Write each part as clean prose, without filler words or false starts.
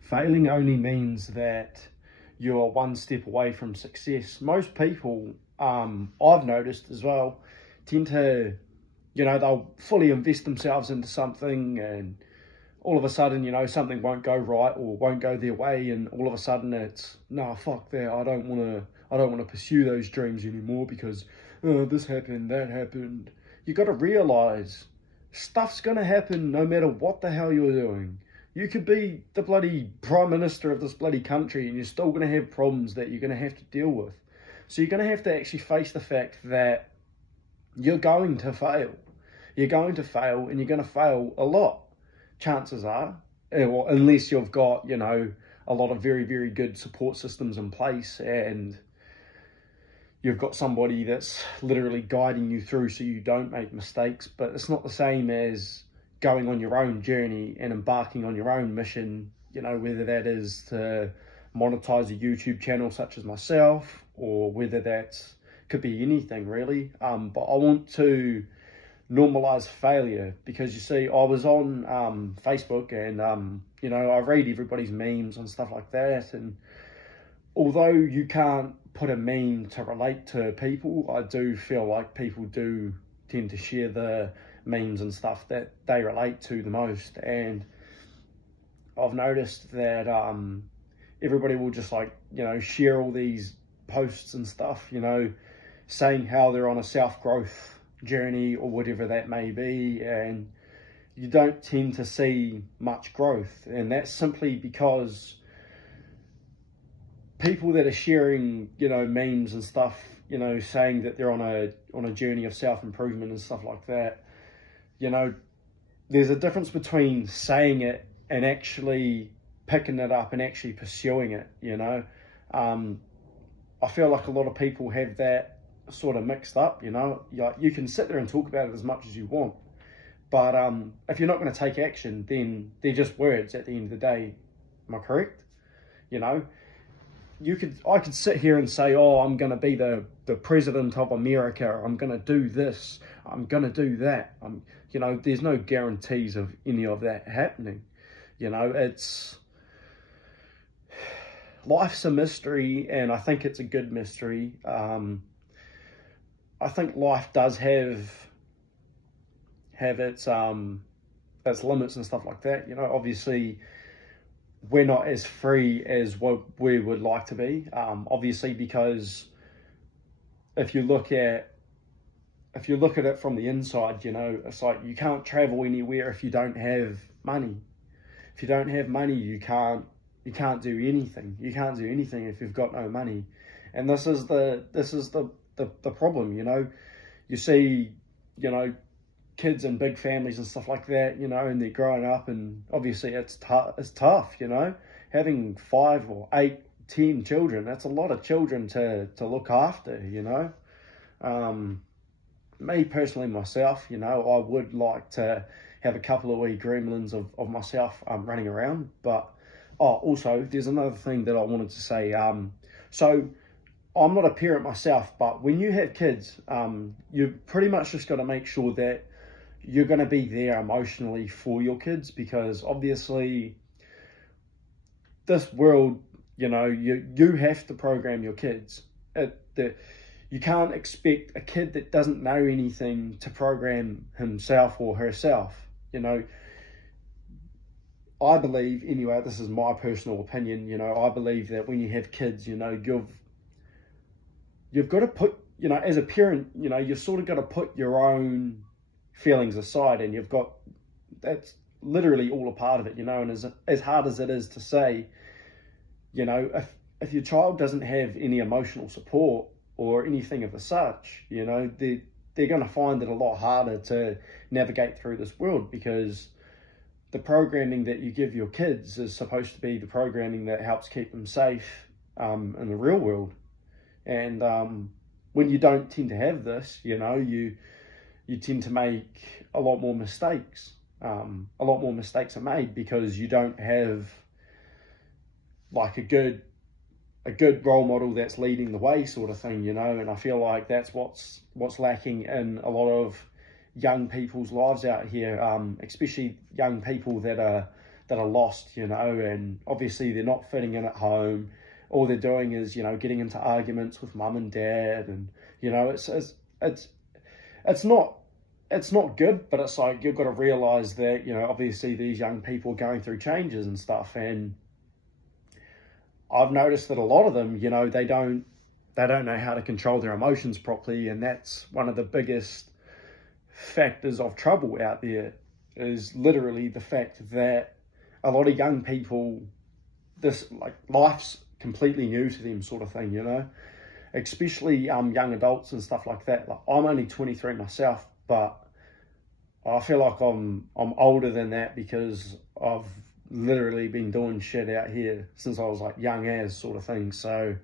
Failing only means that you're one step away from success. Most people, I've noticed as well, tend to, they'll fully invest themselves into something, and all of a sudden, something won't go right or won't go their way, and all of a sudden it's, nah, fuck that, I don't want to pursue those dreams anymore because this happened, that happened. You got to realize stuff's going to happen no matter what the hell you're doing. You could be the bloody prime minister of this bloody country and you're still going to have problems that you're going to have to deal with. So you're going to have to actually face the fact that you're going to fail. You're going to fail, and you're going to fail a lot. Chances are, well, unless you've got, a lot of very, very good support systems in place, and you've got somebody that's literally guiding you through so you don't make mistakes. But it's not the same as going on your own journey and embarking on your own mission, whether that is to monetize a YouTube channel such as myself, or whether that could be anything really. But I want to normalize failure, because you see, I was on Facebook, and I read everybody's memes and stuff like that, and although you can't put a meme to relate to people, I do feel like people do tend to share the memes and stuff that they relate to the most. And I've noticed that everybody will just share all these posts and stuff, saying how they're on a self-growth journey or whatever that may be, and you don't tend to see much growth. And that's simply because people that are sharing, memes and stuff, saying that they're on a journey of self-improvement and stuff like that, there's a difference between saying it and actually picking it up and actually pursuing it. I feel like a lot of people have that sort of mixed up. You can sit there and talk about it as much as you want, but if you're not going to take action, then they're just words at the end of the day. Am I correct? I could sit here and say, oh, I'm going to be the president of America, I'm going to do this, I'm going to do that. There's no guarantees of any of that happening. Life's a mystery, and I think it's a good mystery. I think life does have its limits and stuff like that. Obviously, we're not as free as what we would like to be. Obviously, because if you look at it from the inside, it's like you can't travel anywhere if you don't have money. If you don't have money, you can't do anything. You can't do anything if you've got no money. And this is the problem. You see, kids in big families and stuff like that, and they're growing up, and obviously it's tough, having 5 or 8, 10 children. That's a lot of children to look after. Me personally, myself, I would like to have a couple of wee gremlins of myself running around. But also there's another thing that I wanted to say. So I'm not a parent myself, but when you have kids, you pretty much just got to make sure that you're going to be there emotionally for your kids, because obviously this world, you have to program your kids. You can't expect a kid that doesn't know anything to program himself or herself. I believe, anyway, this is my personal opinion, I believe that when you have kids, you've got to put, as a parent, you've sort of got to put your own feelings aside, and that's literally all a part of it, and as hard as it is to say, if your child doesn't have any emotional support or anything of the such, they're going to find it a lot harder to navigate through this world, because the programming that you give your kids is supposed to be the programming that helps keep them safe in the real world. And when you don't tend to have this, you tend to make a lot more mistakes. A lot more mistakes are made because you don't have like a good role model that's leading the way, sort of thing, and I feel like that's what's lacking in a lot of young people's lives out here, especially young people that are that are lost, you know, and obviously they're not fitting in at home. All they're doing is, you know, getting into arguments with mum and dad, and, you know, it's not good, but it's like, you've got to realize that, you know, obviously these young people are going through changes and stuff, and I've noticed that a lot of them, you know, they don't know how to control their emotions properly, and that's one of the biggest factors of trouble out there, is literally the fact that a lot of young people, this, like, life's completely new to them sort of thing, you know, especially young adults and stuff like that. Like, I'm only 23 myself, but I feel like I'm older than that, because I've literally been doing shit out here since I was like young as sort of thing. So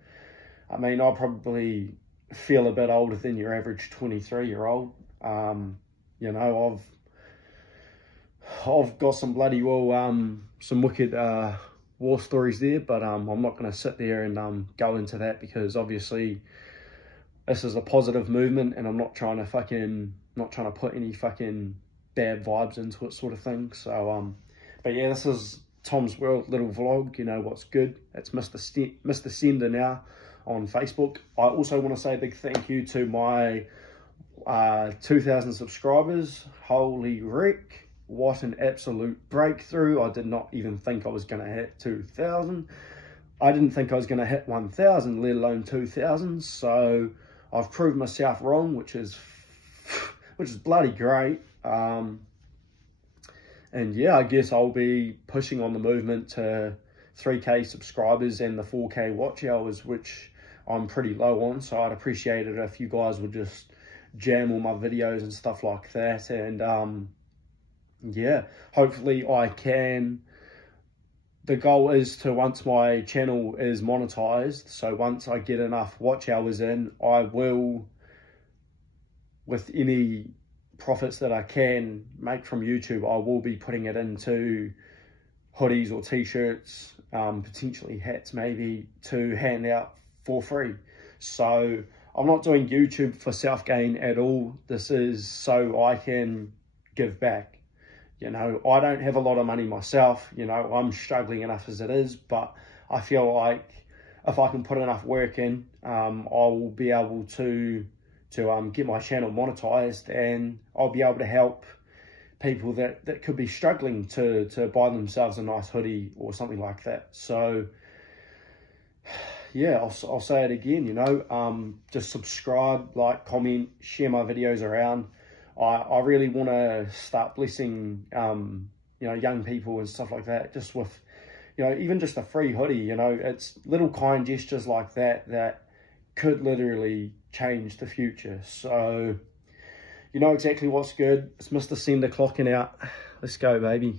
I mean, I probably feel a bit older than your average 23-year-old. You know, I've got some bloody well some wicked war stories there, but I'm not going to sit there and go into that, because obviously this is a positive movement, and I'm not trying to put any fucking bad vibes into it sort of thing. So but yeah, this is Tom's World little vlog. You know what's good. It's Mr. Sender now on Facebook. I also want to say a big thank you to my 2,000 subscribers. Holy Rick, what an absolute breakthrough. I did not even think I was going to hit 2,000. I didn't think I was going to hit 1,000, let alone 2,000. So I've proved myself wrong, which is bloody great. And yeah, I guess I'll be pushing on the movement to 3K subscribers and the 4K watch hours, which I'm pretty low on. So I'd appreciate it if you guys would just jam all my videos and stuff like that. And yeah, hopefully I can. The goal is to, once my channel is monetized, so once I get enough watch hours in, I will, with any profits that I can make from YouTube, I will be putting it into hoodies or t-shirts, potentially hats maybe, to hand out for free. So I'm not doing YouTube for self-gain at all. This is so I can give back. You know, I don't have a lot of money myself. You know, I'm struggling enough as it is, but I feel like if I can put enough work in, I will be able to get my channel monetized, and I'll be able to help people that could be struggling to buy themselves a nice hoodie or something like that. So yeah, I'll say it again, you know, just subscribe, like, comment, share my videos around. I really want to start blessing, you know, young people and stuff like that, just with, you know, even just a free hoodie. You know, it's little kind gestures like that could literally change the future. So you know exactly what's good. It's Mr. Sender clocking out. Let's go, baby.